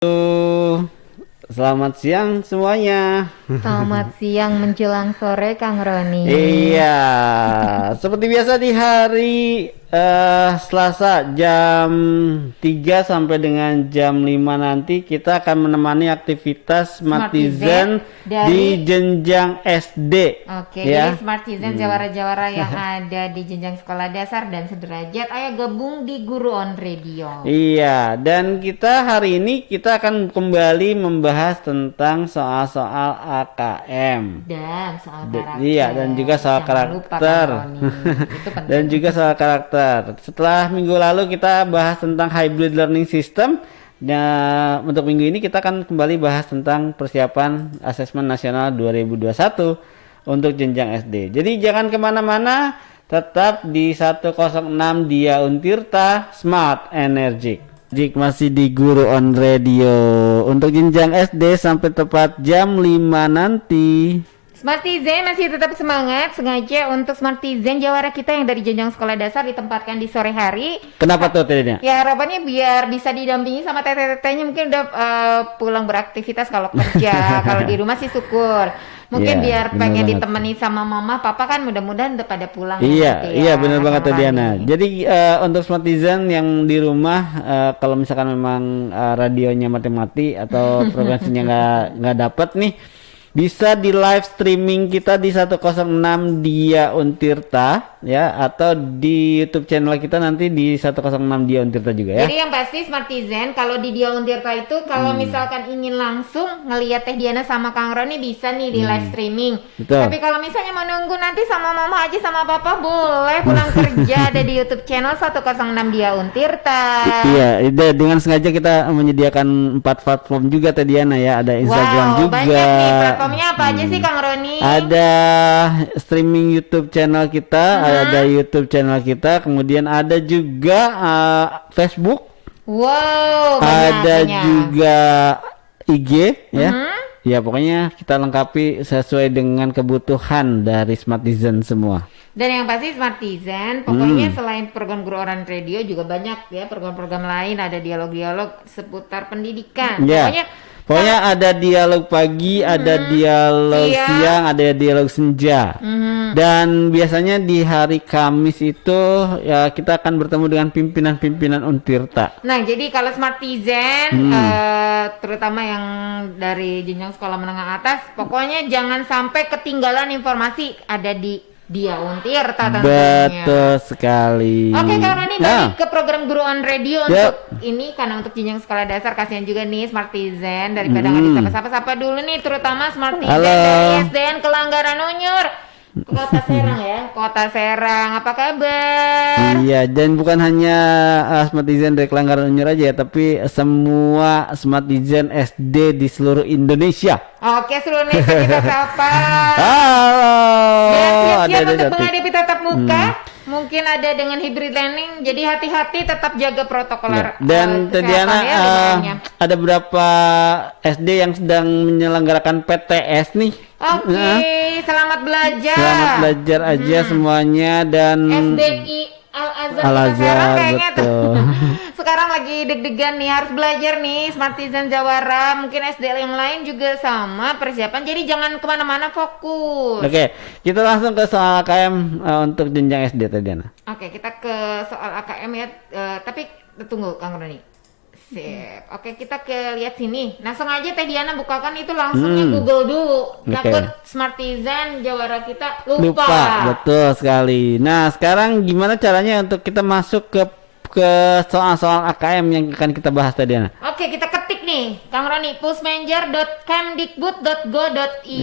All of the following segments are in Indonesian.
Halo, selamat siang semuanya. Selamat siang menjelang sore Kang Roni. Iya, seperti biasa di hari Selasa jam 3 sampai dengan jam 5 nanti kita akan menemani aktivitas Smartizen Smartizen di dari jenjang SD. Oke, Ya. jadi Smartizen jawara-jawara yang ada di jenjang sekolah dasar dan sederajat, ayo gabung di Guru on Radio. Iya, dan kita hari ini kita akan kembali membahas tentang soal-soal AKM. Dan soal karakter. Iya, dan juga soal Jangan lupa karakter. Kang Roni. Itu penting. Dan juga soal karakter. Setelah minggu lalu kita bahas tentang hybrid learning system. Nah, untuk minggu ini kita akan kembali bahas tentang persiapan asesmen nasional 2021 untuk jenjang SD. Jadi jangan kemana-mana, tetap di 106 Dia Untirta Smart Energik. Jik masih di Guru on Radio untuk jenjang SD sampai tepat jam 5 nanti. Smartizen masih tetap semangat, sengaja untuk Smartizen jawara kita yang dari jenjang sekolah dasar ditempatkan di sore hari. Kenapa tuh Tednya? Ya harapannya biar bisa didampingi sama teteh-tetehnya, mungkin udah pulang beraktivitas kalau kerja. Kalau di rumah sih syukur. Mungkin Iya, biar bener pengen banget. ditemani sama mama, papa kan mudah-mudahan udah pada pulang. Iya, nanti iya ya, benar banget tuh Kang Diana. Rani. Jadi untuk Smartizen yang di rumah, kalau misalkan memang radionya mati-mati atau frekuensinya nggak dapet nih, bisa di live streaming kita di 106 Dia Untirta ya, atau di YouTube channel kita nanti di 106 Dia Untirta juga ya. Jadi yang pasti Smartizen kalau di Dia Untirta itu kalau misalkan ingin langsung ngelihat Teh Diana sama Kang Roni bisa nih di live streaming. Betul. Tapi kalau misalnya mau nunggu nanti sama mama aja sama papa boleh pulang kerja ada di YouTube channel 106 Dia Untirta. Iya, dengan sengaja kita menyediakan 4 platform juga Teh Diana ya, ada Instagram Wow, juga. banyak nih platformnya apa aja sih Kang Roni? Ada streaming YouTube channel kita, ada YouTube channel kita, kemudian ada juga Facebook, Wow, ada banyak. juga IG ya. Ya pokoknya kita lengkapi sesuai dengan kebutuhan dari Smartizen semua. Dan yang pasti Smartizen, pokoknya selain program Guru Orang Radio juga banyak ya program-program lain, ada dialog-dialog seputar pendidikan. Ya. Pokoknya ada dialog pagi, ada dialog siang, ada dialog senja. Dan biasanya di hari Kamis itu ya kita akan bertemu dengan pimpinan-pimpinan Untirta. Nah, jadi kalau Smartizen, terutama yang dari jenjang sekolah menengah atas, pokoknya jangan sampai ketinggalan informasi ada di Dia Untirta tentunya. Betul sekali. Oke, Kak Rani, Nah, balik ke program Guru on Radio Yap. untuk ini karena untuk jenjang sekolah dasar kasihan juga nih Smartizen daripada nggak disapa-sapa dulu nih terutama Smartizen Halo. dari SDN Kelanggaran Unyur, Kota Serang ya, Kota Serang. Apa kabar? iya, dan bukan hanya Smartizen dari Kelanggaran Unyur aja ya, tapi semua Smartizen SD di seluruh Indonesia. Oke, seluruh Indonesia kita sapa. Halo. Dan siap-siap Ada untuk Datik. menghadapi tatap muka. Mungkin ada dengan hybrid learning, jadi hati-hati tetap jaga protokol Ya, dan Teh Diana, kesehatan ya liburannya. ada beberapa SD yang sedang menyelenggarakan PTS nih. Oke, selamat belajar. Selamat belajar aja semuanya dan SDI Al-Azhar Kota Al-Azhar, Serang kayaknya tuh. betul. Sekarang lagi deg-degan nih, harus belajar nih Smartizen Jawara. Mungkin SD yang lain juga sama persiapan, jadi jangan kemana-mana, fokus. Oke, kita langsung ke soal AKM untuk jenjang SD Teh Diana. Oke, kita ke soal AKM ya. Tapi tunggu Kang Roni. Sip. Oke, kita ke lihat sini. Langsung aja Teh Diana bukakan itu langsungnya Google dulu. Oke. Takut Smartizen Jawara kita Lupa, betul sekali. Nah, sekarang gimana caranya untuk kita masuk ke soal-soal AKM yang akan kita bahas Teh Diana? Oke, kita ketik nih, Kang Roni, pusmenjar.kemdikbud.go.id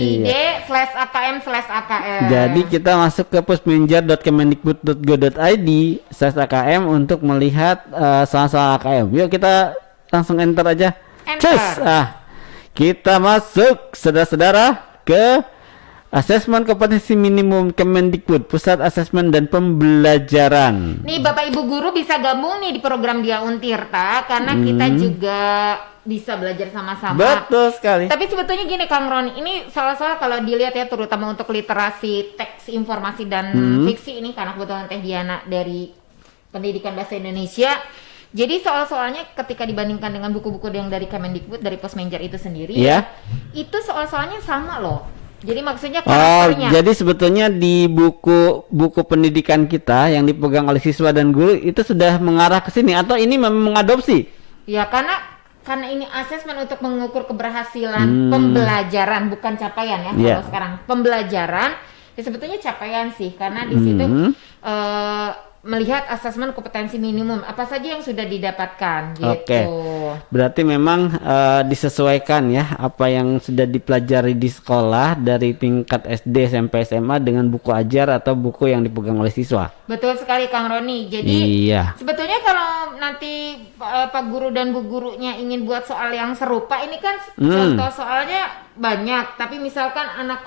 /akm/akm. Jadi kita masuk ke pusmenjar.kemendikbud.go.id/akm untuk melihat soal-soal AKM. Yuk kita langsung enter aja. Enter. Cus! Kita masuk saudara-saudara ke asesmen kompetensi minimum Kemendikbud, Pusat Asesmen dan Pembelajaran. Nih Bapak Ibu guru bisa gabung nih di program Dia Untirta karena kita juga bisa belajar sama-sama. Betul sekali. Tapi sebetulnya gini Kang Roni, ini soal-soal kalau dilihat ya terutama untuk literasi teks informasi dan fiksi ini karena kebetulan Teh Diana dari Pendidikan Bahasa Indonesia Jadi soal-soalnya ketika dibandingkan dengan buku-buku yang dari Kemendikbud, dari Posmenjer itu sendiri, Iya. itu soal-soalnya sama loh. Jadi maksudnya Oh, karakternya. jadi sebetulnya di buku pendidikan kita yang dipegang oleh siswa dan guru itu sudah mengarah ke sini atau ini memang mengadopsi? Ya karena ini asesmen untuk mengukur keberhasilan pembelajaran, bukan capaian ya. Iya. Kalau sekarang pembelajaran, ya sebetulnya capaian sih, karena di situ melihat asesmen kompetensi minimum apa saja yang sudah didapatkan gitu. Oke. Berarti memang disesuaikan ya apa yang sudah dipelajari di sekolah dari tingkat SD, SMP, SMA dengan buku ajar atau buku yang dipegang oleh siswa. Betul sekali Kang Roni. Jadi Iya. sebetulnya kalau nanti Pak Guru dan Bu Gurunya ingin buat soal yang serupa, ini kan contoh soalnya banyak. Tapi misalkan anak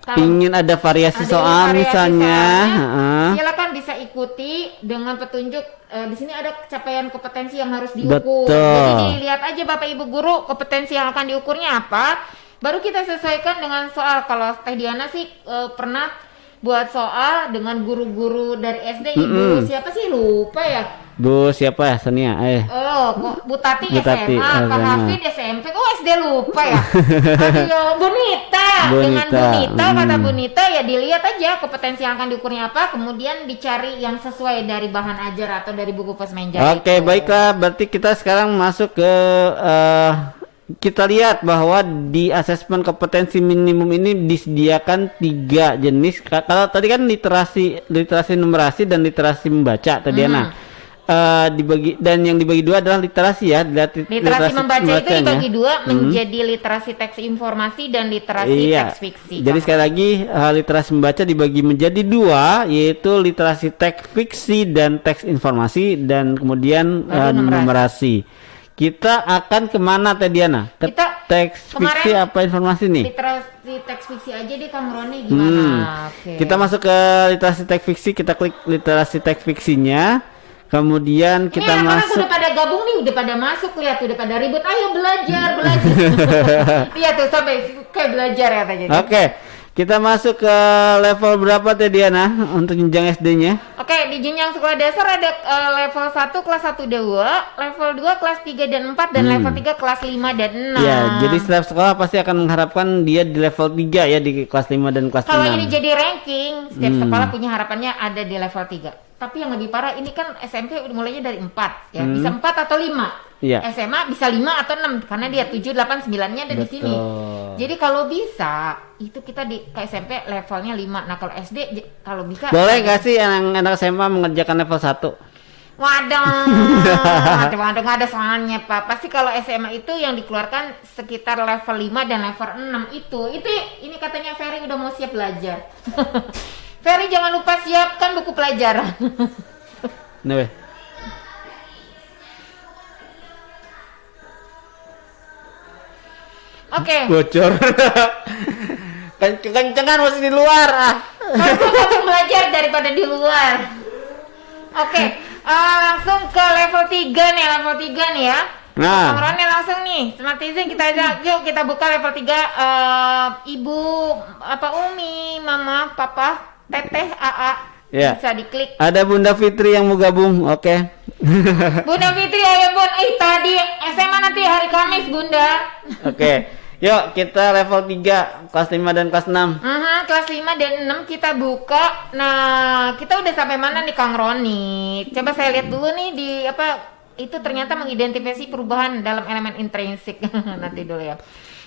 kalau Ingin ada variasi ada soal variasi misalnya, soalnya, silakan bisa ikuti dengan petunjuk. Di sini ada capaian kompetensi yang harus diukur. Betul. Jadi dilihat aja Bapak Ibu Guru kompetensi yang akan diukurnya apa. Baru kita sesuaikan dengan soal. Kalau Teh Diana sih pernah buat soal dengan guru-guru dari SD. Ibu siapa sih, lupa ya. Bu siapa ya Sonia? Oh, Bu Tati Bu Tati, SMA, Pak SMA. Hafid SMP, SD lupa ya. Aduh, Bunita. Dengan Bunita, kata Bunita ya dilihat aja kompetensi yang akan diukurnya apa, kemudian dicari yang sesuai dari bahan ajar atau dari buku Posmenjer. Oke, baiklah. Berarti kita sekarang masuk ke kita lihat bahwa di asesmen kompetensi minimum ini disediakan 3 jenis. Kalau tadi kan literasi numerasi dan literasi membaca tadi dibagi, dan yang dibagi 2 adalah literasi ya. Literasi membaca itu dibagi 2 menjadi literasi teks informasi dan literasi Iya. teks fiksi. Jadi sekali lagi literasi membaca dibagi menjadi 2, yaitu literasi teks fiksi dan teks informasi, dan kemudian numerasi. Kita akan kemana Teh Diana? Ke Kita teks fiksi apa informasi nih? literasi teks fiksi aja deh Kang Roni, gimana? Oke. Kita masuk ke literasi teks fiksi, kita klik literasi teks fiksinya. Kemudian kita ini anak-anak masuk. udah pada gabung nih, udah pada masuk, lihat udah pada ribut, ayo belajar. Lihat tuh sampai kayak belajar ya tadi. Oke, kita masuk ke level berapa Teh Diana untuk jenjang SD-nya? Oke, di jenjang sekolah dasar ada level 1 kelas 1 2, level 2 kelas 3 dan 4, dan level 3 kelas 5 dan 6. Ya, jadi setiap sekolah pasti akan mengharapkan dia di level 3 ya, di kelas 5 dan kelas 6. Kalau ini jadi ranking, setiap sekolah punya harapannya ada di level 3. Tapi yang lebih parah ini kan SMP mulainya dari 4 ya, bisa 4 atau 5. Iya. SMA bisa 5 atau 6 karena dia 7, 8, 9-nya ada di sini. Jadi kalau bisa itu kita di ke SMP levelnya 5. Nah, kalau SD kalau bisa Boleh nggak sih anak SMA mengerjakan level 1? waduh nggak ada soalnya Pak. Pasti kalau SMA itu yang dikeluarkan sekitar level 5 dan level 6 itu ini katanya Ferry udah mau siap belajar. Ferry jangan lupa siapkan buku pelajaran. Nah, weh. Oke. Bocor. Kencengan masih di luar ah. Kamu belajar daripada di luar. Oke, langsung ke level 3 nih, ya. Nah. Kang Roni langsung nih, Smart Izin kita ajak, yuk kita buka level 3. Ibu, Umi, Mama, Papa, Teteh, AA, Ya. bisa diklik. Ada Bunda Fitri yang mau gabung, oke. Bunda Fitri, ayo Bun, tadi SMA nanti hari Kamis Bunda. Oke, yuk kita level 3, kelas 5 dan kelas 6. Kelas 5 dan 6 kita buka. Nah, kita udah sampai mana nih Kang Roni? Coba saya lihat dulu nih di itu ternyata mengidentifikasi perubahan dalam elemen intrinsik. Nanti dulu ya.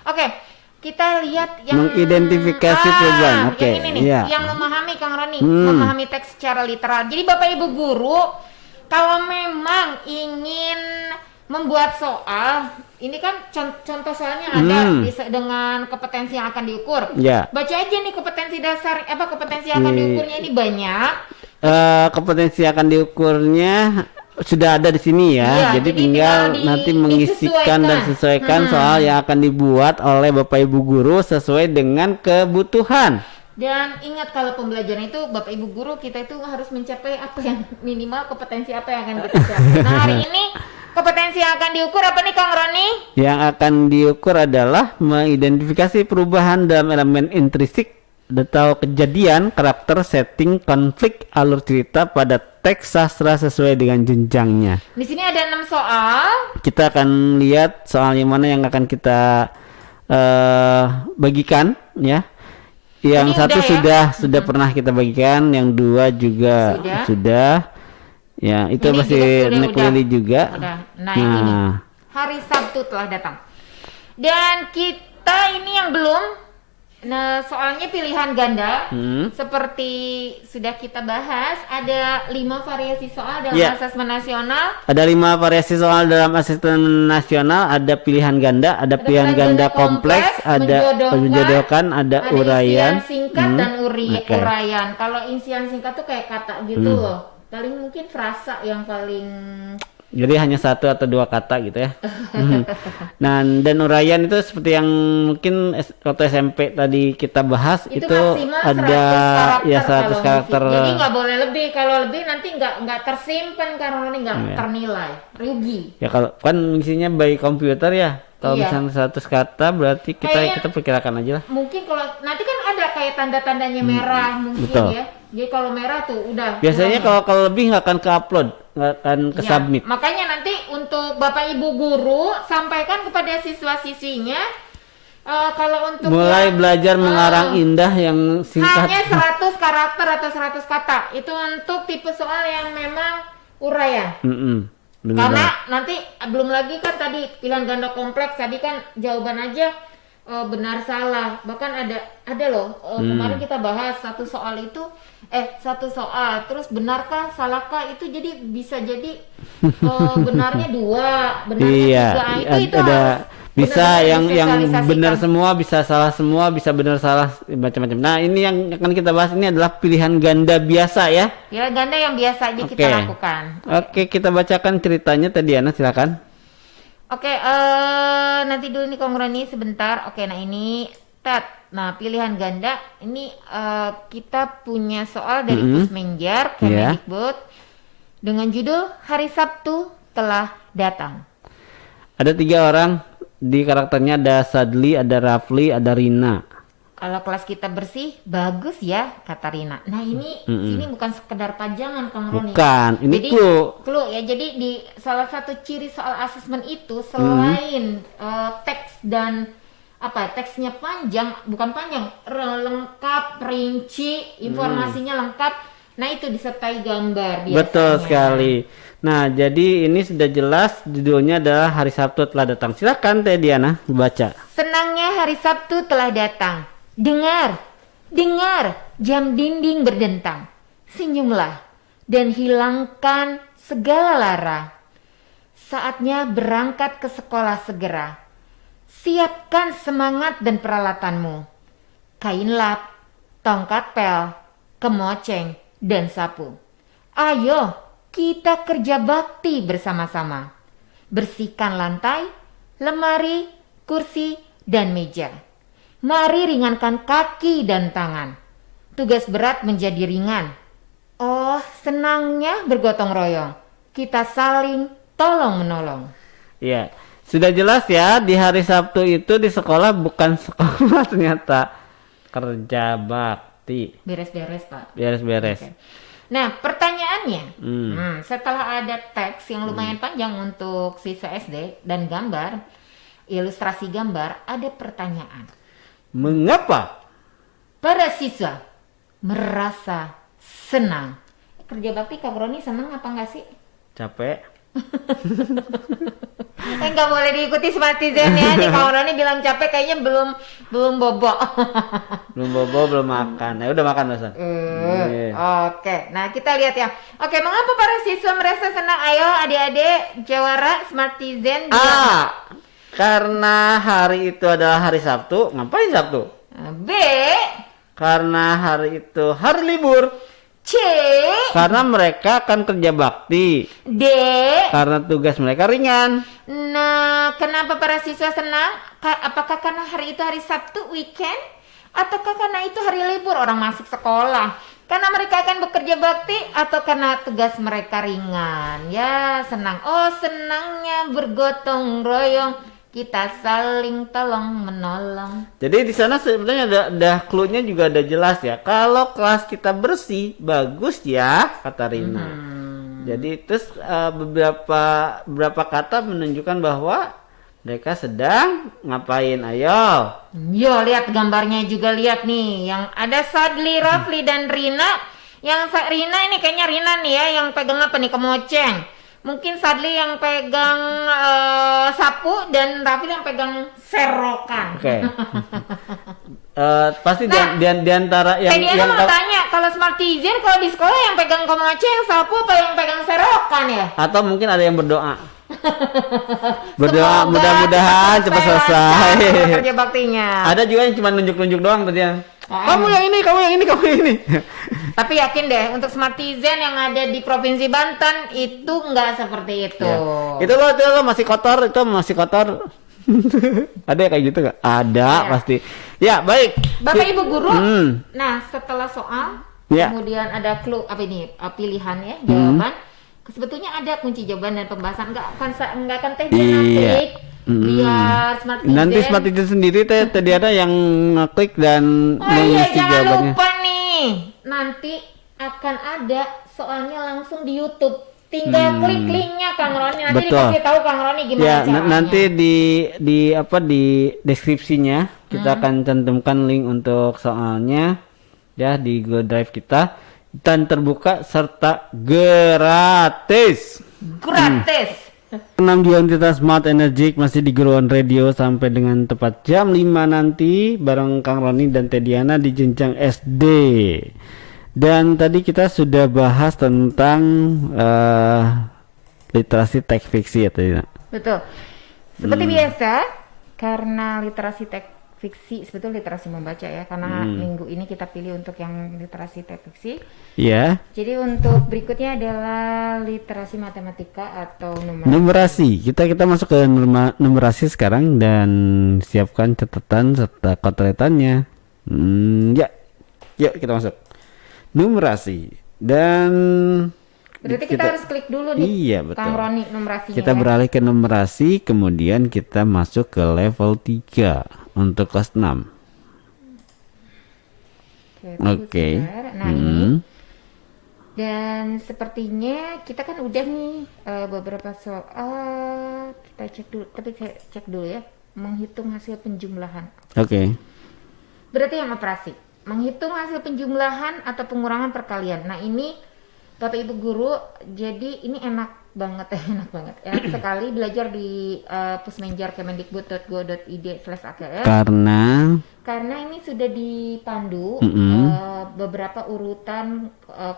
Oke, kita lihat yang Mengidentifikasi perubahan. Oke, yang ini nih, iya. yang memahami Kang Roni, memahami teks secara literal. Jadi Bapak Ibu guru, kalau memang ingin membuat soal, ini kan contoh soalnya ada dengan kompetensi yang akan diukur. Ya. Baca aja nih kompetensi dasar, kompetensi yang akan diukurnya ini banyak. Kompetensi akan diukurnya sudah ada di sini ya. Iya, jadi tinggal nanti mengisikan dan sesuaikan soal yang akan dibuat oleh Bapak Ibu guru sesuai dengan kebutuhan. Dan ingat kalau pembelajaran itu Bapak Ibu guru kita itu harus mencapai apa yang minimal kompetensi apa yang akan kita capai. Nah, hari ini kompetensi yang akan diukur apa nih Kang Roni? Yang akan diukur adalah mengidentifikasi perubahan dalam elemen intrinsik atau kejadian, karakter, setting, konflik, alur cerita pada teks sastra sesuai dengan jenjangnya. Di sini ada 6 soal. Kita akan lihat soal yang mana yang akan kita bagikan ya. Yang Ini satu udah ya? sudah pernah kita bagikan, yang dua juga sudah. Ya, itu Ini masih juga udah. Neklili juga. Udah. Nah, yang ini hari Sabtu telah datang. Dan kita ini yang belum. Nah, soalnya pilihan ganda seperti sudah kita bahas, ada 5 variasi soal dalam asesmen nasional. Ada 5 variasi soal dalam asesmen nasional, ada pilihan ganda, ada pilihan ganda kompleks, ada menjodohkan, ada uraian isian singkat dan uraian. Kalau isian singkat tuh kayak kata gitu loh. Paling mungkin frasa yang paling. Jadi hanya 1 atau 2 kata gitu ya. Nah, dan uraian itu seperti yang mungkin waktu SMP tadi kita bahas itu ada 100 karakter. Jadi nggak boleh lebih. Kalau lebih nanti nggak tersimpan karena ini nggak ternilai, rugi. Ya kalau kan isinya by komputer ya. Kalau misalnya 100 kata berarti kita perkirakan aja lah. Mungkin kalau nanti kan ada kayak tanda-tandanya merah mungkin ya. Jadi kalau merah tuh udah. Biasanya kalau lebih nggak akan ke-upload, nggak akan ke-submit. Makanya nanti untuk Bapak Ibu guru sampaikan kepada siswa-siswinya kalau untuk mulai belajar mengarang indah yang singkat. Hanya 100 karakter atau 100 kata. Itu untuk tipe soal yang memang uraian. Karena nanti belum lagi kan tadi pilihan ganda kompleks tadi kan jawaban aja benar salah. Bahkan ada loh kemarin kita bahas satu soal terus benarkah salahkah itu jadi bisa jadi benarnya 2 benarnya 3 itu ada harus bisa yang benar semua, bisa salah semua, bisa benar salah macam-macam. Nah, ini yang akan kita bahas ini adalah pilihan ganda biasa ya. Pilihan ganda yang biasa aja kita lakukan. Oke, kita bacakan ceritanya tadi Diana, silakan. Oke, nanti dulu nih Kongroni sebentar. Oke, nah ini Nah, pilihan ganda ini kita punya soal dari Pusmenjar Kemendikbud dengan judul Hari Sabtu Telah Datang. Ada 3 orang di karakternya, ada Sadli, ada Rafli, ada Rina. Kalau kelas kita bersih, bagus ya, kata Rina. Nah ini bukan sekedar pajangan Kang Roni. Bukan, ini clue ya. Jadi di salah satu ciri soal asesmen itu selain teks dan teksnya bukan panjang, lengkap, rinci, informasinya lengkap. Nah itu disertai gambar biasanya. Betul sekali. Nah, jadi ini sudah jelas judulnya adalah Hari Sabtu Telah Datang. Silakan Teh Diana baca. Senangnya hari Sabtu telah datang. Dengar, jam dinding berdentang. Senyumlah dan hilangkan segala lara. Saatnya berangkat ke sekolah segera. Siapkan semangat dan peralatanmu. Kain lap, tongkat pel, kemoceng, dan sapu. Ayo, kita kerja bakti bersama-sama. Bersihkan lantai, lemari, kursi, dan meja. Mari ringankan kaki dan tangan. Tugas berat menjadi ringan. Oh, senangnya bergotong royong. Kita saling tolong-menolong. Iya, sudah jelas ya, di hari Sabtu itu di sekolah bukan sekolah ternyata. Kerja bakti. Beres-beres, Pak. Beres-beres. Okay. Nah, pertanyaannya, setelah ada teks yang lumayan panjang untuk siswa SD dan gambar, ilustrasi gambar, ada pertanyaan. Mengapa para siswa merasa senang? Kerja bakti Kak Roni senang apa enggak sih? Capek. Enggak boleh diikuti Smartizen ya. Nih Kak Roni bilang capek kayaknya belum bobo. Belum bobo, belum makan. Ya udah makan Ustaz. Oke. Nah, kita lihat ya. Oke, mengapa para siswa merasa senang? Ayo adik-adik jawara Smartizen. Karena hari itu adalah hari Sabtu. Ngapain Sabtu? B. Karena hari itu hari libur. C. Karena mereka akan kerja bakti. D. Karena tugas mereka ringan. Nah, kenapa para siswa senang? Apakah karena hari itu hari Sabtu, weekend? Ataukah karena itu hari libur, orang masuk sekolah? Karena mereka akan bekerja bakti atau karena tugas mereka ringan? Ya, senang. Oh, senangnya bergotong royong. kita saling tolong menolong. Jadi di sana sebenarnya ada clue-nya juga ada jelas ya. Kalau kelas kita bersih, bagus ya, kata Rina. Jadi terus beberapa kata menunjukkan bahwa mereka sedang ngapain? Ayo. Yo, lihat gambarnya juga, lihat nih. Yang ada Sadli, Rafli, dan Rina. Yang Rina ini kayaknya Rina nih ya, yang pegang apa nih? Kemoceng. Mungkin Sadli yang pegang sapu dan Rafli yang pegang serokan. Oke. Pasti di antara yang Tadi mau tanya, kalau Smartizen kalau di sekolah yang pegang kemoceng, sapu apa yang pegang serokan ya? atau mungkin ada yang berdoa. Semoga Mudah-mudahan cepat selesai. kerja baktinya. Ada juga yang cuma nunjuk-nunjuk doang tadi ya. Ah. Kamu yang ini, kamu yang ini, kamu yang ini. Tapi yakin deh, untuk Smartizen yang ada di Provinsi Banten itu nggak seperti itu. Ya. Itu loh masih kotor, itu masih kotor. Ada ya kayak gitu nggak? Ada Ya. pasti. Ya baik. Bapak Ibu Guru, Hmm. nah setelah soal, Ya. kemudian ada clue apa ini pilihan ya jawaban. Sebetulnya ada kunci jawaban dan pembahasan, nggak akan teh dia Iya. ngeklik, biar Smartizen. Nanti Smartizen sendiri tadi ada yang ngeklik dan Oh iya, mengisi jangan jawabannya. lupa nih, nanti akan ada soalnya langsung di YouTube. Tinggal klik linknya Kang Roni, nanti Betul. dikasih tahu Kang Roni gimana Ya, caranya. nanti di deskripsinya kita akan cantumkan link untuk soalnya ya di Google Drive kita dan terbuka serta gratis. Gratis. 6 di Entitas Smart Energy masih di Guruan Radio sampai dengan tepat jam 5 nanti bareng Kang Roni dan Tediana di jenjang SD. Dan tadi kita sudah bahas tentang literasi teks fiksi ya tadi. Betul. Seperti biasa, karena literasi teks fiksi, sebetulnya literasi membaca ya, karena minggu ini kita pilih untuk yang literasi teks fiksi. Ya, Jadi untuk berikutnya adalah literasi matematika atau numerasi. numerasi. Kita masuk ke numerasi sekarang dan siapkan catatan serta kontretannya. Ya. Yuk kita masuk. Numerasi. Dan Berarti kita harus klik dulu nih. Iya, betul. Kang Roni numerasinya. kita ya. beralih ke numerasi, kemudian kita masuk ke level 3 untuk kelas 6. Oke. sebentar. Nah ini. Dan sepertinya kita kan udah nih beberapa soal, kita cek dulu, tapi saya cek dulu ya, menghitung hasil penjumlahan. Oke. Berarti yang operasi, menghitung hasil penjumlahan atau pengurangan perkalian. Nah ini Bapak Ibu Guru, jadi ini enak banget enak sekali belajar di Pusmenjar Kemendikbud.go.id/AKR. Karena ini sudah dipandu beberapa urutan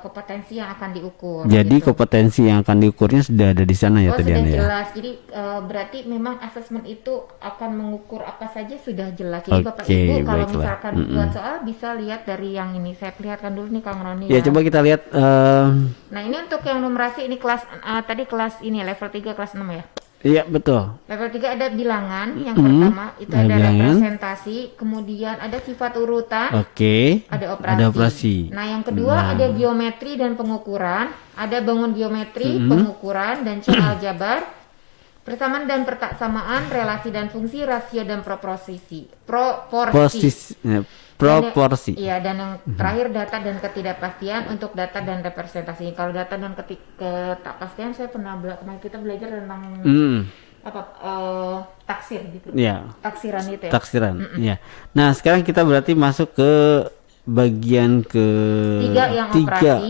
kompetensi yang akan diukur. Jadi gitu. kompetensi yang akan diukurnya sudah ada di sana ya Oh, tadi sudah ya. jelas. Jadi berarti memang asesmen itu akan mengukur apa saja sudah jelas. Jadi Bapak Oke, Ibu kalau baiklah. misalkan buat soal bisa lihat dari yang ini. Saya perlihatkan dulu nih Kang Roni Ya coba kita lihat Nah, ini untuk yang numerasi ini kelas tadi kelas ini level 3 kelas 6 ya. iya betul. Level 3 ada bilangan, yang pertama itu ada ada bilangan. representasi, kemudian ada sifat urutan, Oke. ada operasi. Ada operasi. Nah, yang kedua ada geometri dan pengukuran, ada bangun geometri, pengukuran dan soal jabar, persamaan dan persamaan, relasi dan fungsi, rasio dan proporsi. Proporsi. Iya, dan yang terakhir data dan ketidakpastian untuk data dan representasi. Kalau data dan ketidakpastian saya pernah kita belajar tentang apa taksir gitu. Ya. Taksiran itu ya. Taksiran. Ya. Nah, sekarang kita berarti masuk ke bagian Tiga yang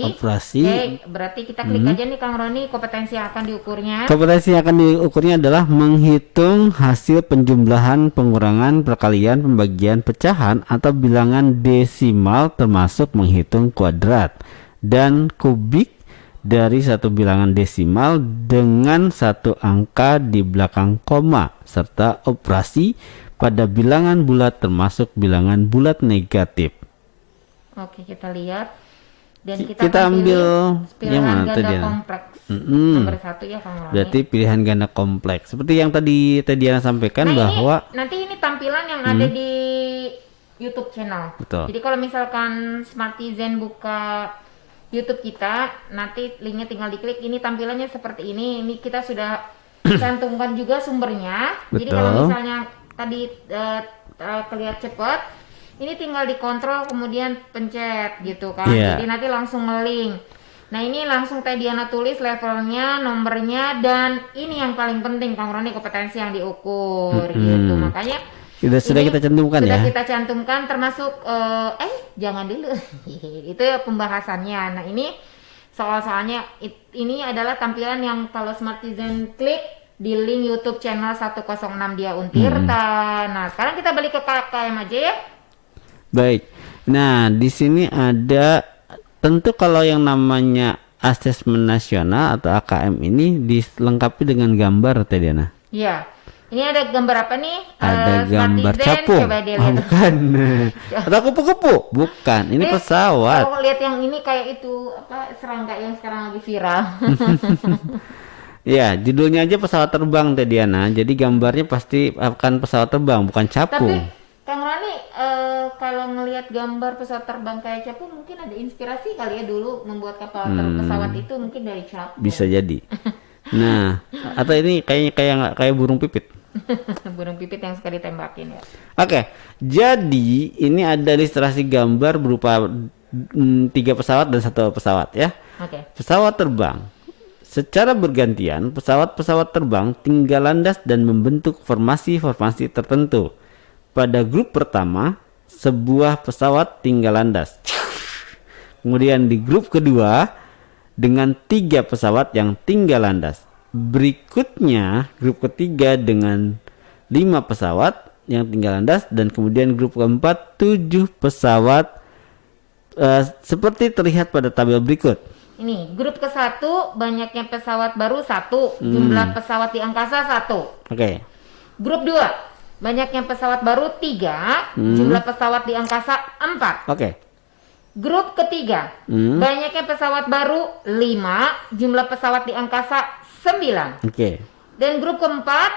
operasi. Oke, berarti kita klik aja nih Kang Roni kompetensi yang akan diukurnya. Kompetensi yang akan diukurnya adalah menghitung hasil penjumlahan, pengurangan, perkalian, pembagian, pecahan atau bilangan desimal termasuk menghitung kuadrat dan kubik dari satu bilangan desimal dengan satu angka di belakang koma serta operasi pada bilangan bulat termasuk bilangan bulat negatif. Oke, kita lihat dan Kita akan ambil pilih yang mana pilihan tadi, ganda Ana? kompleks nomor 1 ya Kang Roni. Berarti pilihan ganda kompleks. Seperti yang tadi Diana sampaikan Nah, bahwa nanti ini tampilan yang ada di YouTube channel. Betul. Jadi kalau misalkan Smartizen buka YouTube kita, nanti linknya tinggal diklik. Ini tampilannya seperti ini. Ini kita sudah cantumkan juga sumbernya. Jadi Betul. kalau misalnya tadi kelihatan cepat, ini tinggal dikontrol kemudian pencet gitu kan. Iya. Jadi nanti langsung nge-link. Nah ini langsung Teh Diana tulis levelnya, nomornya, dan ini yang paling penting Kang Roni, kompetensi yang diukur gitu. Makanya Sudah ini kita cantumkan sudah ya. kita cantumkan termasuk jangan dulu itu ya pembahasannya. Nah ini soal-soalnya ini adalah tampilan yang kalau Smartizen klik di link YouTube channel 106 Dia Untirta. Nah sekarang kita balik ke KKM aja ya. Baik. Nah, di sini ada tentu kalau yang namanya asesmen nasional atau AKM ini dilengkapi dengan gambar Teh Diana. Iya. Ini ada gambar apa nih? Ada gambar Smartizen, capung. coba Oh, dilihat. bukan. Atau kupu-kupu? Bukan. Ini pesawat. Kalau lihat yang ini kayak itu apa serangga yang sekarang lagi viral. Ya, judulnya aja pesawat terbang Teh Diana. Jadi gambarnya pasti akan pesawat terbang, bukan capung. Tapi Kang Rani kalau ngelihat gambar pesawat terbang kayak capung mungkin ada inspirasi kali ya dulu membuat kapal pesawat itu mungkin dari capung. Bisa jadi. Nah, atau ini kayaknya kayak burung pipit. Burung pipit yang suka ditembakin ya. Oke, jadi ini ada ilustrasi gambar berupa 3 pesawat dan 1 pesawat ya. Oke. Pesawat terbang. Secara bergantian, pesawat-pesawat terbang tinggal landas dan membentuk formasi-formasi tertentu. Pada grup pertama, sebuah pesawat tinggal landas. Kemudian di grup kedua, dengan 3 pesawat yang tinggal landas. Berikutnya, grup ketiga dengan 5 pesawat yang tinggal landas. Dan kemudian grup keempat, 7 pesawat seperti terlihat pada tabel berikut. Ini grup ke-1 banyaknya pesawat baru 1, jumlah pesawat di angkasa 1. Oke. Grup 2 banyaknya pesawat baru 3, jumlah pesawat di angkasa 4. Oke. Grup ketiga banyaknya pesawat baru 5, jumlah pesawat di angkasa 9. Oke. Dan grup keempat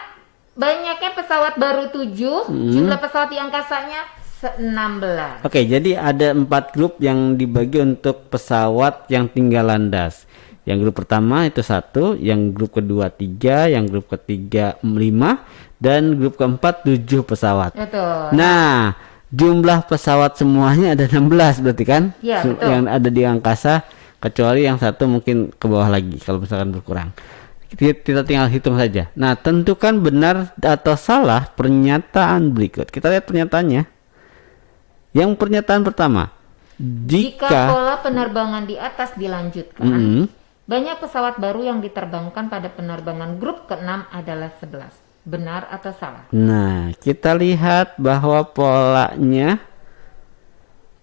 banyaknya pesawat baru 7, jumlah pesawat di angkasanya 16. Oke, jadi ada 4 grup yang dibagi untuk pesawat yang tinggal landas. Yang grup pertama itu 1, yang grup kedua 3, yang grup ketiga 5, dan grup keempat 7 pesawat. Betul. Nah, jumlah pesawat semuanya ada 16 berarti kan? Iya, betul. Yang ada di angkasa, kecuali yang 1 mungkin ke bawah lagi kalau misalkan berkurang. Kita tinggal hitung saja. Nah, tentukan benar atau salah pernyataan berikut. Kita lihat pernyataannya. Yang pernyataan pertama, Jika pola penerbangan di atas dilanjutkan, banyak pesawat baru yang diterbangkan pada penerbangan grup ke-6 adalah 11. Benar atau salah? Nah, kita lihat bahwa polanya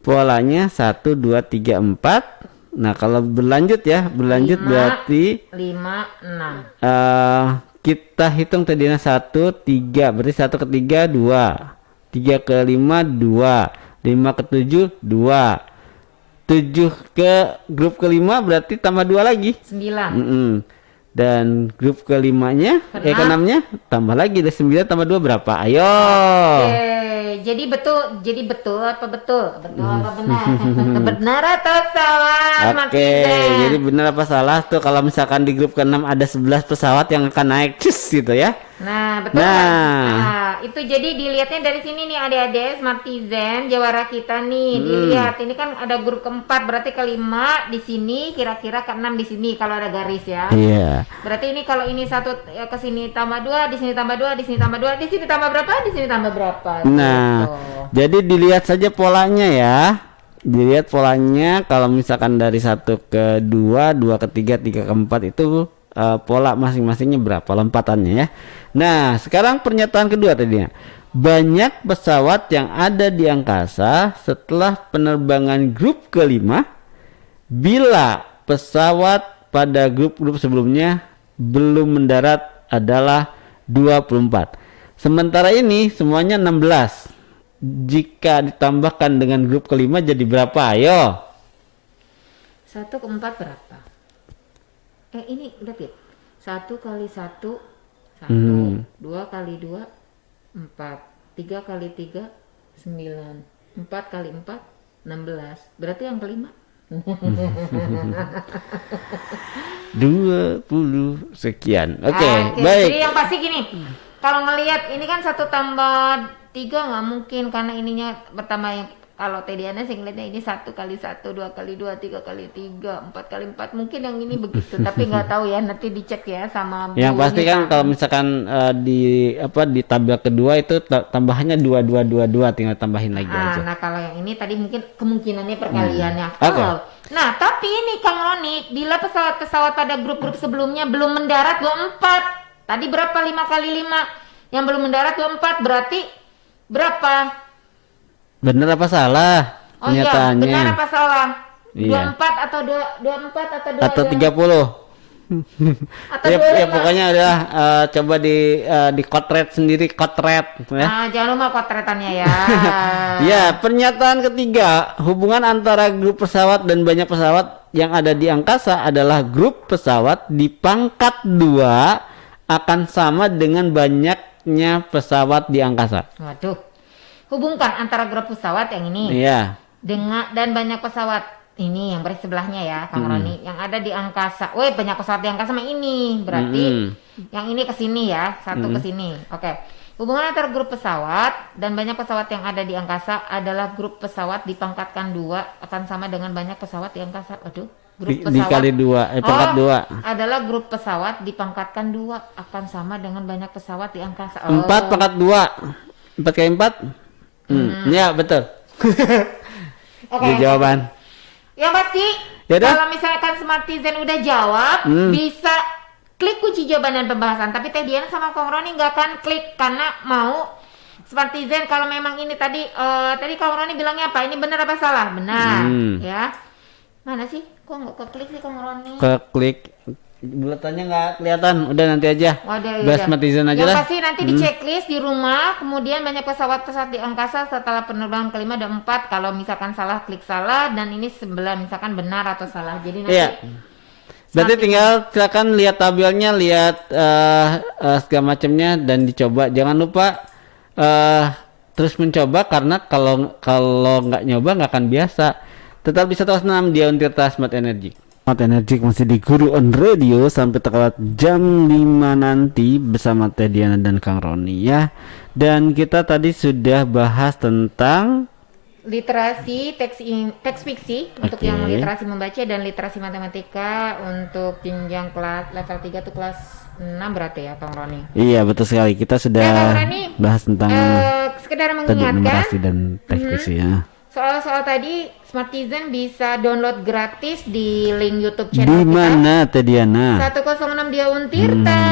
1, 2, 3, 4. Nah, kalau berlanjut ya, berarti 5, 6. kita hitung tadinya 1, 3, berarti 1 ke 3, 2, 3 ke 5, 2, 5 ke 7, 2, 7 ke grup kelima berarti tambah 2 lagi. 9. Dan grup kelimanya, keenamnya tambah lagi dari 9 tambah 2 berapa? Ayo. Oke, jadi betul apa betul? Betul apa benar? Benar atau salah? Oke, jadi benar apa salah tuh kalau misalkan di grup ke-6 ada 11 pesawat yang akan naik gitu ya. Nah, betul. Nah, itu jadi dilihatnya dari sini nih adik-adik Smartizen jawara kita nih. Dilihat ini kan ada grup keempat, berarti kelima di sini, kira-kira keenam di sini kalau ada garis ya. Iya. Berarti ini kalau ini satu ke sini tambah 2, di sini tambah 2, di sini tambah 2, di sini tambah berapa? Di sini tambah berapa? Nah, gitu. jadi dilihat saja polanya ya. Dilihat polanya kalau misalkan dari 1 ke 2, 2 ke 3, 3 ke 4 itu pola masing-masingnya berapa lompatannya ya. Nah, sekarang pernyataan kedua tadinya. Banyak pesawat yang ada di angkasa setelah penerbangan grup kelima bila pesawat pada grup-grup sebelumnya belum mendarat adalah 24. Sementara ini semuanya 16. Jika ditambahkan dengan grup kelima jadi berapa? Ayo. 1 ke 4 berapa? Ini udah Pit. 1 kali 1 1, 2 kali 2 4, 3 kali 3 9, 4 kali 4 16. Berarti yang kelima 20 sekian. Oke, Oke, baik. jadi yang pasti gini, kalau ngelihat ini kan 1 tambah 3 nggak mungkin karena ininya bertambah yang kalau Tediana sih ngeliatnya ini 1 kali 1, 2 kali 2, 3 kali 3, 4 kali 4 mungkin yang ini begitu tapi nggak tahu ya nanti dicek ya sama Yang Bu pasti kan Nita. kalau misalkan di tabel kedua itu tambahannya 2222 tinggal tambahin lagi aja. Nah kalau yang ini tadi mungkin kemungkinannya perkaliannya. Oke. Nah tapi ini Kang Roni, bila pesawat-pesawat pada grup-grup sebelumnya belum mendarat 24. Tadi berapa 5 kali 5? Yang belum mendarat 24 berarti berapa? Bener apa salah Oh iya, pernyataannya? benar apa salah? Iya. 24 atau 24 atau 2 Atau 30? atau Ya, 25? ya pokoknya adalah coba di kotret sendiri kotret ya. Jangan lupa kotretannya ya. Ya, pernyataan ketiga, hubungan antara grup pesawat dan banyak pesawat yang ada di angkasa adalah grup pesawat di pangkat 2 akan sama dengan banyaknya pesawat di angkasa. Waduh. Hubungkan antara grup pesawat yang ini Iya. dengan dan banyak pesawat ini yang bersebelahnya ya, Kang Roni, yang ada di angkasa. Woi, banyak pesawat di angkasa sama ini. Berarti yang ini ke sini ya, satu ke sini. Oke. Hubungan antara grup pesawat dan banyak pesawat yang ada di angkasa adalah grup pesawat dipangkatkan 2 akan sama dengan banyak pesawat di angkasa. Waduh. Grup Dikali 2, pangkat 2. adalah grup pesawat dipangkatkan 2 akan sama dengan banyak pesawat di angkasa. 4 pangkat 2. 4 kali 4? Ya, betul. Oke. Itu jawaban. Yang pasti Yaudah. kalau misalkan Smartizen udah jawab bisa klik kunci jawaban dan pembahasan. Tapi Teh Diana sama Kang Roni nggak akan klik karena mau Smartizen kalau memang ini tadi Kang Roni bilangnya apa? Ini benar apa salah? Benar ya. Mana sih? Kok nggak keklik sih Kang Roni? Klik bulatannya nggak kelihatan, udah nanti aja. Waduh, Bahas netizen aja yang lah. pasti nanti di checklist di rumah, kemudian banyak pesawat-pesawat di angkasa setelah penerbangan kelima ada 4. Kalau misalkan salah klik salah dan ini sebelah misalkan benar atau salah. Jadi nanti Iya. Berarti tinggal silakan lihat tabelnya, lihat segala macamnya dan dicoba. Jangan lupa terus mencoba karena kalau nggak nyoba nggak akan biasa. Tetap bisa terus 6 dia Untirta Smart Energy. Smart Energy masih di Guru on Radio sampai tepat jam 5 nanti bersama Teh Diana dan Kang Roni ya. Dan kita tadi sudah bahas tentang literasi teks fiksi untuk Oke. yang literasi membaca dan literasi matematika untuk jenjang kelas level 3 tuh kelas 6 berarti ya Kang Roni. iya betul sekali kita sudah Kang Roni, bahas tentang sekedar tadi mengingatkan numerasi dan teks fiksi ya. soal-soal tadi Smartizen bisa download gratis di link YouTube Di channel kita. mana Teh Diana? 106 dia Untirta.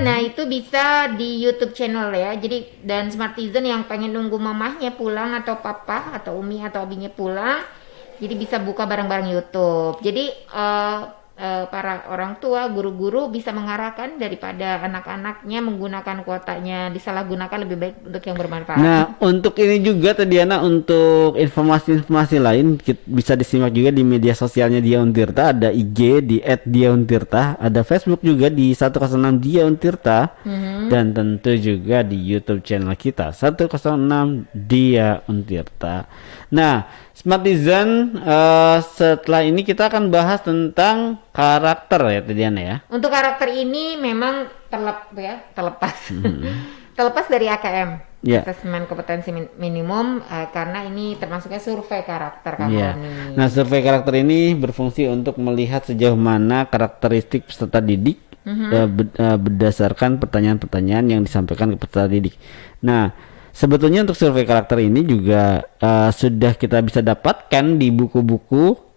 Nah, itu bisa di YouTube channel ya. Jadi dan Smartizen yang pengen nunggu mamahnya pulang atau papa atau umi atau abinya pulang, jadi bisa buka bareng-bareng YouTube. Jadi para orang tua, guru-guru bisa mengarahkan daripada anak-anaknya menggunakan kuotanya disalahgunakan, lebih baik untuk yang bermanfaat. Nah, untuk ini juga Teh Diana, untuk informasi-informasi lain bisa disimak juga di media sosialnya Dia Untirta. Ada IG di @diauntirta, ada Facebook juga di 106 Dia Untirta, dan tentu juga di YouTube channel kita 106 Dia Untirta. Nah, Smartizen setelah ini kita akan bahas tentang karakter ya Teh Diana ya. Untuk karakter ini memang terlepas terlepas dari AKM, Ya. asesmen kompetensi minimum, karena ini termasuknya survei karakter Kang Iya. Roni. Nah, survei karakter ini berfungsi untuk melihat sejauh mana karakteristik peserta didik berdasarkan pertanyaan-pertanyaan yang disampaikan ke peserta didik. Nah, sebetulnya untuk survei karakter ini juga sudah kita bisa dapatkan di buku-buku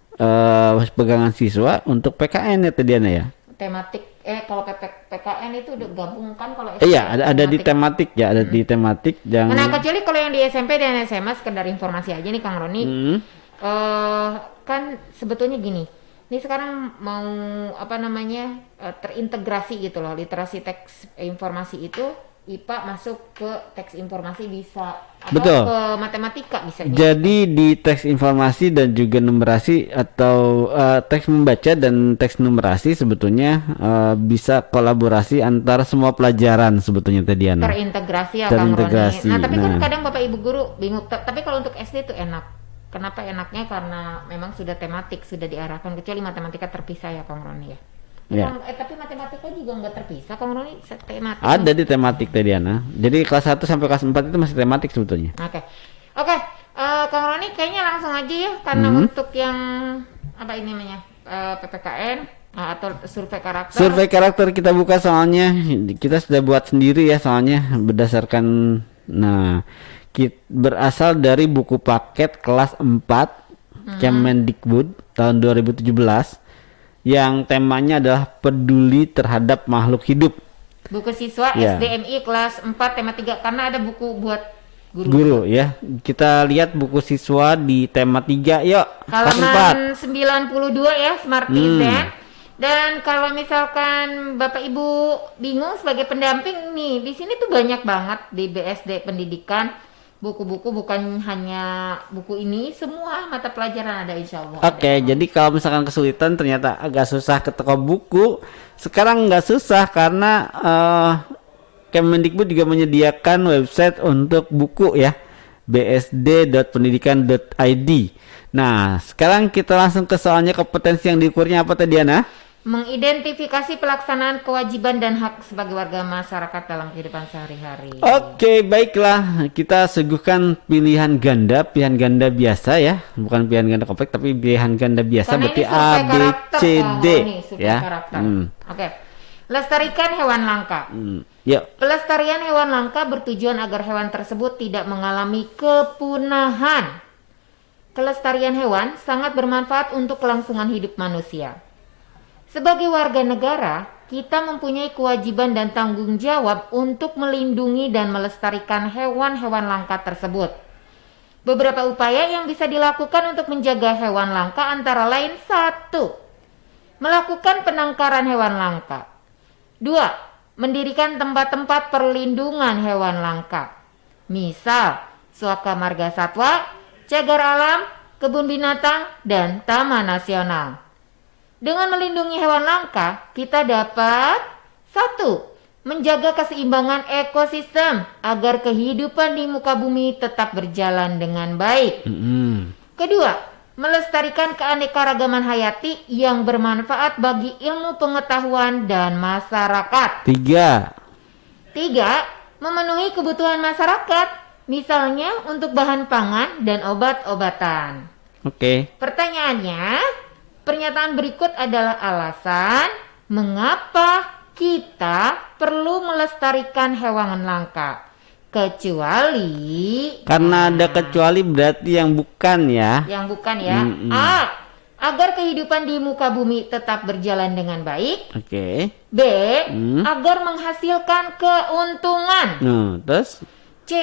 pegangan siswa untuk PKN ya Teh Diana ya. Tematik kalau PKN itu udah gabungkan kalau SD Iya, ada di tematik ya, ada di tematik yang Nah, kecuali kalau yang di SMP dan SMA sekedar informasi aja nih Kang Roni. Kan sebetulnya gini. Ini sekarang mau terintegrasi gitu loh, literasi teks informasi itu IPA masuk ke teks informasi bisa atau Betul. ke matematika bisa juga. Jadi di teks informasi dan juga numerasi atau teks membaca dan teks numerasi sebetulnya bisa kolaborasi antara semua pelajaran sebetulnya Teh Diana. Terintegrasi ya Kang Roni. Terintegrasi, Nah, tapi kan nah. kadang Bapak Ibu guru bingung. Tapi kalau untuk SD itu enak. Kenapa enaknya? Karena memang sudah tematik, sudah diarahkan, kecuali matematika terpisah ya Kang Roni ya. Ya. Tapi matematika juga nggak terpisah Kang Roni, tematik. Ada di tematik tadi Ana. Jadi kelas 1 sampai kelas 4 itu masih tematik sebetulnya. Oke, Kang Roni kayaknya langsung aja ya, karena untuk yang apa ini namanya PPKN atau survei karakter. Survei karakter kita buka soalnya kita sudah buat sendiri ya, soalnya berdasarkan berasal dari buku paket kelas 4 Kemendikbud tahun 2017 yang temanya adalah peduli terhadap makhluk hidup. Buku siswa Ya. SDMI kelas 4 tema 3, karena ada buku buat Guru ya. Kita lihat buku siswa di tema 3 yuk. Kelas 4. halaman 92 ya, Smartizen. Dan kalau misalkan Bapak Ibu bingung sebagai pendamping nih, di sini tuh banyak banget di BSD Pendidikan buku-buku, bukan hanya buku ini, semua mata pelajaran ada insya Allah. Oke, jadi kalau misalkan kesulitan ternyata agak susah ke toko buku, sekarang nggak susah karena Kemendikbud juga menyediakan website untuk buku ya, bsd.pendidikan.id. Nah, sekarang kita langsung ke soalnya, kompetensi yang diukurnya apa tadi Ana? Mengidentifikasi pelaksanaan kewajiban dan hak sebagai warga masyarakat dalam kehidupan sehari-hari. Oke, baiklah. Kita suguhkan pilihan ganda biasa ya, bukan pilihan ganda kompleks tapi pilihan ganda biasa. Karena Berarti ini A, survei B, karakter, C, D survei ya. karakter. Oke. Lestarikan hewan langka. Yuk. Pelestarian hewan langka bertujuan agar hewan tersebut tidak mengalami kepunahan. Kelestarian hewan sangat bermanfaat untuk kelangsungan hidup manusia. Sebagai warga negara, kita mempunyai kewajiban dan tanggung jawab untuk melindungi dan melestarikan hewan-hewan langka tersebut. Beberapa upaya yang bisa dilakukan untuk menjaga hewan langka antara lain: 1. Melakukan penangkaran hewan langka. 2. Mendirikan tempat-tempat perlindungan hewan langka. Misal, Suaka Marga Satwa, Cagar Alam, Kebun Binatang, dan Taman Nasional. Dengan melindungi hewan langka, kita dapat 1. Menjaga keseimbangan ekosistem agar kehidupan di muka bumi tetap berjalan dengan baik. Kedua, melestarikan keanekaragaman hayati yang bermanfaat bagi ilmu pengetahuan dan masyarakat. 3. 3. Memenuhi kebutuhan masyarakat, misalnya untuk bahan pangan dan obat-obatan. Oke. Pertanyaannya, pernyataan berikut adalah alasan mengapa kita perlu melestarikan hewan langka. Kecuali Karena ada kecuali berarti yang bukan ya. yang bukan ya. A. Agar kehidupan di muka bumi tetap berjalan dengan baik. Oke. B. Agar menghasilkan keuntungan. Terus C.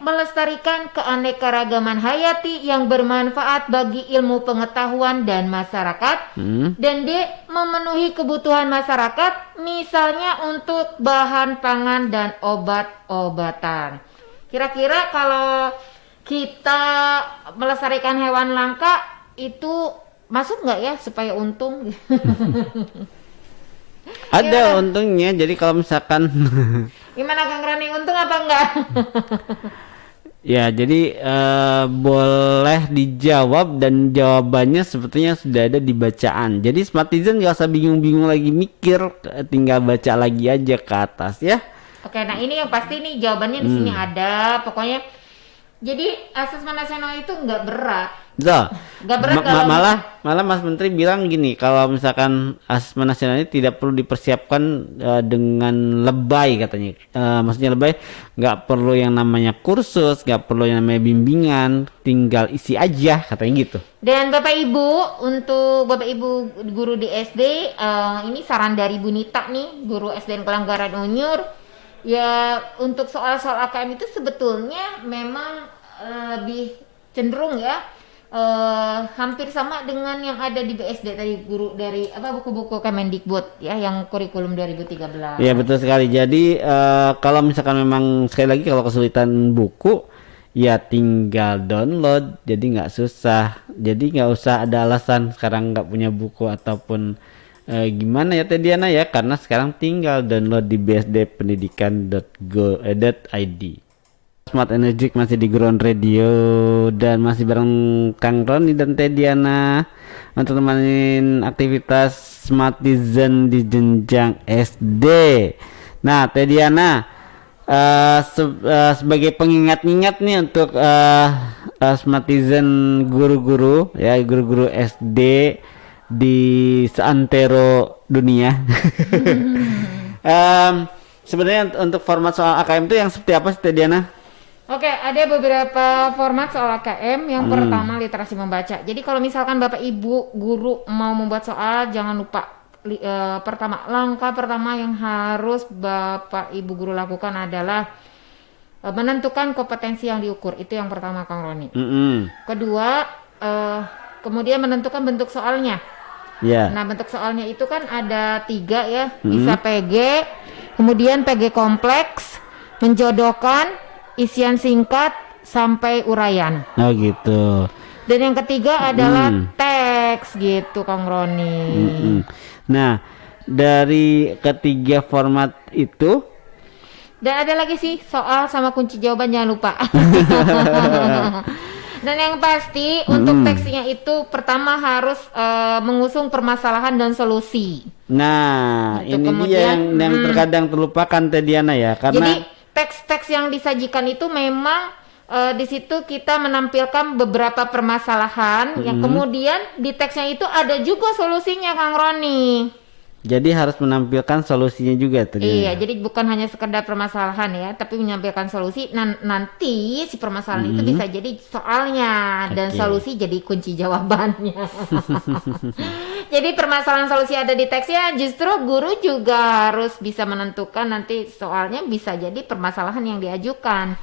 Melestarikan keanekaragaman hayati yang bermanfaat bagi ilmu pengetahuan dan masyarakat. Dan D. Memenuhi kebutuhan masyarakat, misalnya untuk bahan pangan dan obat-obatan. Kira-kira kalau kita melestarikan hewan langka itu masuk nggak ya supaya untung? ada untungnya. Jadi kalau misalkan Gimana Kang Rani, untung apa enggak? ya, jadi boleh dijawab dan jawabannya sebetulnya sudah ada di bacaan. Jadi Smartizen gak usah bingung-bingung lagi mikir, tinggal baca lagi aja ke atas ya. Oke, nah ini yang pasti nih jawabannya di sini ada. Pokoknya jadi asesmen nasional itu nggak berat. Betul. Nggak berat kalau Malah Mas Menteri bilang gini, kalau misalkan asesmen nasional ini tidak perlu dipersiapkan dengan lebay katanya. Maksudnya lebay, nggak perlu yang namanya kursus, nggak perlu yang namanya bimbingan, tinggal isi aja katanya gitu. Dan Bapak Ibu, untuk Bapak Ibu guru di SD, ini saran dari Bu Nita nih, guru SDN Kelanggaran Unyur. Ya, untuk soal-soal AKM itu sebetulnya memang lebih cenderung ya hampir sama dengan yang ada di BSD tadi, guru dari buku-buku Kemendikbud ya, yang kurikulum 2013. Iya betul sekali. Jadi kalau misalkan memang sekali lagi kalau kesulitan buku ya tinggal download, jadi nggak susah. Jadi nggak usah ada alasan sekarang nggak punya buku ataupun gimana ya Teh Diana ya, karena sekarang tinggal download di bsdpendidikan.go.id. Smart Energy masih di Ground Radio dan masih bareng Kang Roni dan Teh Diana untuk temenin aktivitas Smartizen di jenjang SD. Nah, Teh Diana, sebagai pengingat-ingat nih untuk Smartizen guru-guru ya, guru-guru SD di seantero dunia. Sebenarnya untuk format soal AKM itu yang seperti apa sih Teh Diana? Oke, ada beberapa format soal AKM. Yang pertama literasi membaca. Jadi kalau misalkan Bapak Ibu guru mau membuat soal, jangan lupa langkah pertama yang harus Bapak Ibu guru lakukan adalah menentukan kompetensi yang diukur. Itu yang pertama, Kang Roni. Kedua, kemudian menentukan bentuk soalnya. Nah, bentuk soalnya itu kan ada 3 ya. Bisa PG, kemudian PG kompleks, menjodohkan, isian singkat, sampai uraian. Oh gitu. Dan yang ketiga adalah teks gitu, Kang Roni. Nah, dari ketiga format itu, dan ada lagi sih soal sama kunci jawaban, jangan lupa. Dan yang pasti untuk teksnya itu pertama harus mengusung permasalahan dan solusi. Nah, gitu. ini Kemudian, dia yang terkadang terlupakan Teh Diana ya, karena jadi teks-teks yang disajikan itu memang di situ kita menampilkan beberapa permasalahan yang kemudian di teksnya itu ada juga solusinya, Kang Roni. jadi harus menampilkan solusinya juga Teh Diana. Iya, jadi bukan hanya sekedar permasalahan ya, tapi menyampaikan solusi. Nanti si permasalahan itu bisa jadi soalnya dan solusi jadi kunci jawabannya. Jadi permasalahan solusi ada di teksnya, justru guru juga harus bisa menentukan nanti soalnya bisa jadi permasalahan yang diajukan.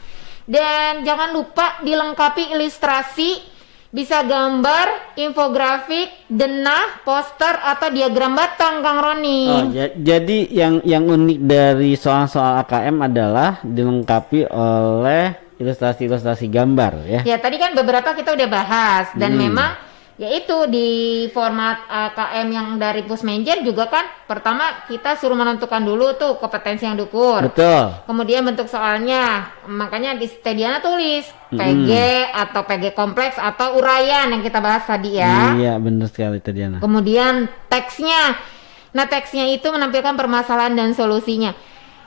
Dan jangan lupa dilengkapi ilustrasi, bisa gambar, infografik, denah, poster atau diagram batang, Kang Roni. Oh, jadi yang unik dari soal-soal AKM adalah dilengkapi oleh ilustrasi-ilustrasi gambar ya. Ya, tadi kan beberapa kita udah bahas dan memang yaitu di format AKM yang dari Pusmenjer juga kan pertama kita suruh menentukan dulu tuh kompetensi yang diukur. Betul. Kemudian bentuk soalnya, makanya di Teh Diana tulis PG atau PG kompleks atau uraian yang kita bahas tadi ya. Iya, benar sekali Teh Diana. Kemudian teksnya. Nah, teksnya itu menampilkan permasalahan dan solusinya.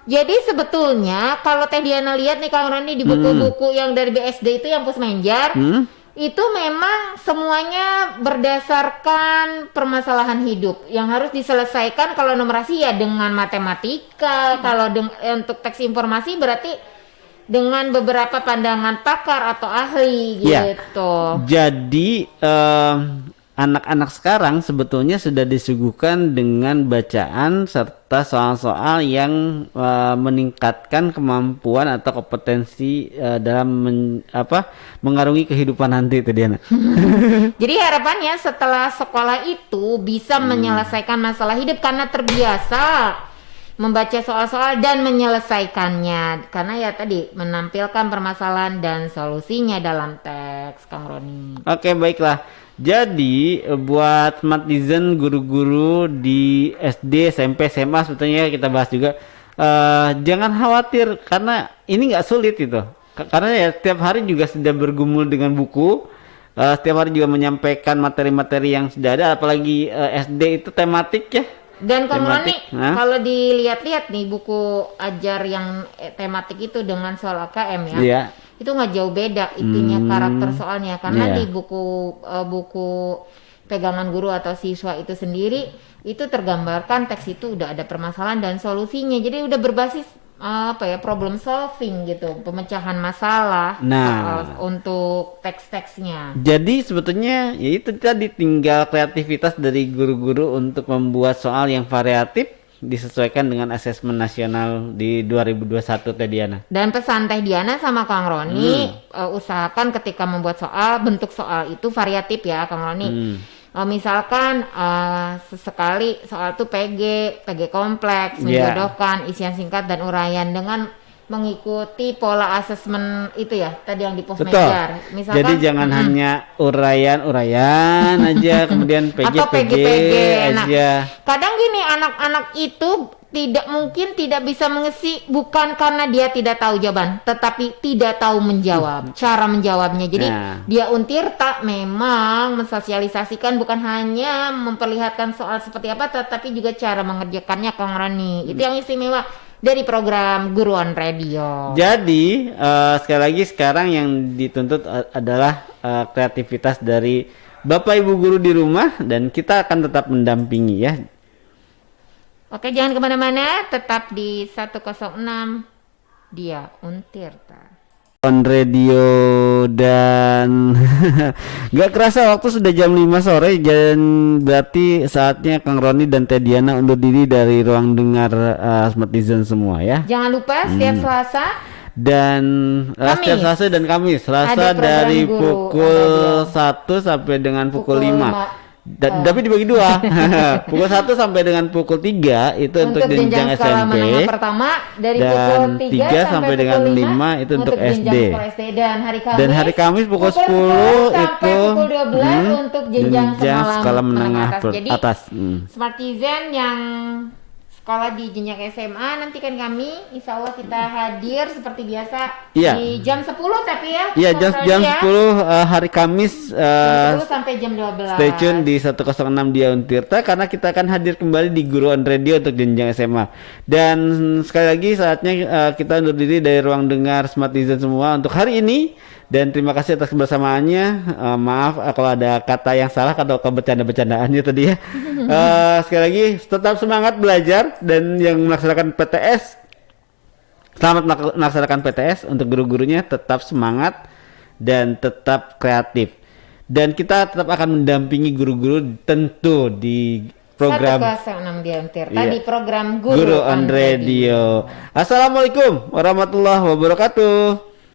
Jadi sebetulnya kalau Teh Diana lihat nih Kang Roni di buku-buku yang dari BSD itu yang Pusmenjer, itu memang semuanya berdasarkan permasalahan hidup yang harus diselesaikan. Kalau numerasi ya dengan matematika, kalau untuk teks informasi berarti dengan beberapa pandangan pakar atau ahli gitu. Jadi anak-anak sekarang sebetulnya sudah disuguhkan dengan bacaan serta soal-soal yang meningkatkan kemampuan atau kompetensi dalam mengarungi kehidupan nanti itu Diana. Jadi harapannya setelah sekolah itu bisa menyelesaikan masalah hidup karena terbiasa membaca soal-soal dan menyelesaikannya, karena ya tadi menampilkan permasalahan dan solusinya dalam teks, Kang Roni. Oke, baiklah. Jadi buat Smartizen guru-guru di SD, SMP, SMA sebetulnya kita bahas juga, jangan khawatir karena ini nggak sulit itu. Karena ya setiap hari juga sudah bergumul dengan buku, setiap hari juga menyampaikan materi-materi yang sudah ada, apalagi SD itu tematik ya. Dan Kang Roni, kalau dilihat-lihat nih buku ajar yang tematik itu dengan soal AKM ya. Iya. Itu nggak jauh beda itunya karakter soalnya, karena di buku pegangan guru atau siswa itu sendiri itu tergambarkan teks itu udah ada permasalahan dan solusinya, jadi udah berbasis problem solving gitu, pemecahan masalah untuk teks-teksnya. Jadi sebetulnya ya itu tadi tinggal kreativitas dari guru-guru untuk membuat soal yang variatif disesuaikan dengan asesmen nasional di 2021 Teh Diana. Dan pesan Teh Diana sama Kang Roni, usahakan ketika membuat soal, bentuk soal itu variatif ya Kang Roni. Misalkan sesekali soal itu PG kompleks, menjodohkan, isian singkat dan uraian dengan mengikuti pola asesmen itu ya tadi yang di Pusmenjer. Misalkan, jadi jangan hanya uraian aja kemudian PG atau PG aja. Nah, kadang gini anak-anak itu tidak mungkin tidak bisa mengisi bukan karena dia tidak tahu jawaban, tetapi tidak tahu menjawab, cara menjawabnya. Jadi dia Untirta memang mensosialisasikan bukan hanya memperlihatkan soal seperti apa, tetapi juga cara mengerjakannya, Kang Roni. Itu yang istimewa dari program Guru on Radio. Jadi sekali lagi sekarang yang dituntut adalah kreativitas dari Bapak Ibu guru di rumah, dan kita akan tetap mendampingi ya. Oke, jangan kemana-mana, tetap di 106 dia Untirta On Radio. Dan gak kerasa waktu sudah jam 5 sore, dan berarti saatnya Kang Roni dan Teh Diana undur diri dari ruang dengar Smartizen semua ya. Jangan lupa setiap Selasa dan setiap Selasa dan Kamis. Selasa dari pukul 1 sampai dengan pukul 5. Tapi dibagi 2. Pukul 1 sampai dengan pukul 3 itu untuk jenjang SMP. Pertama dari dan pukul 3 sampai dengan 5 itu untuk SD. Dan hari Kamis pukul 10 itu pukul 12 untuk jenjang sekolah menengah atas. Smartizen yang sekolah di jenjang SMA, nantikan kami, insya Allah kita hadir seperti biasa di jam 10 tapi ya. Iya, jam 10 hari Kamis jam 10 sampai jam 12. Stay tune di 106 dia Untirta, karena kita akan hadir kembali di Guru on Radio untuk jenjang SMA. Dan sekali lagi saatnya kita undur diri dari ruang dengar Smartizen semua untuk hari ini. Dan terima kasih atas kebersamaannya. Maaf kalau ada kata yang salah atau bercanda-bercandaannya tadi ya. Sekali lagi tetap semangat belajar, dan yang melaksanakan PTS selamat melaksanakan PTS. Untuk guru-gurunya tetap semangat dan tetap kreatif. Dan kita tetap akan mendampingi guru-guru tentu di program 106 dia Untirta di program Guru on Radio. Assalamualaikum warahmatullahi wabarakatuh.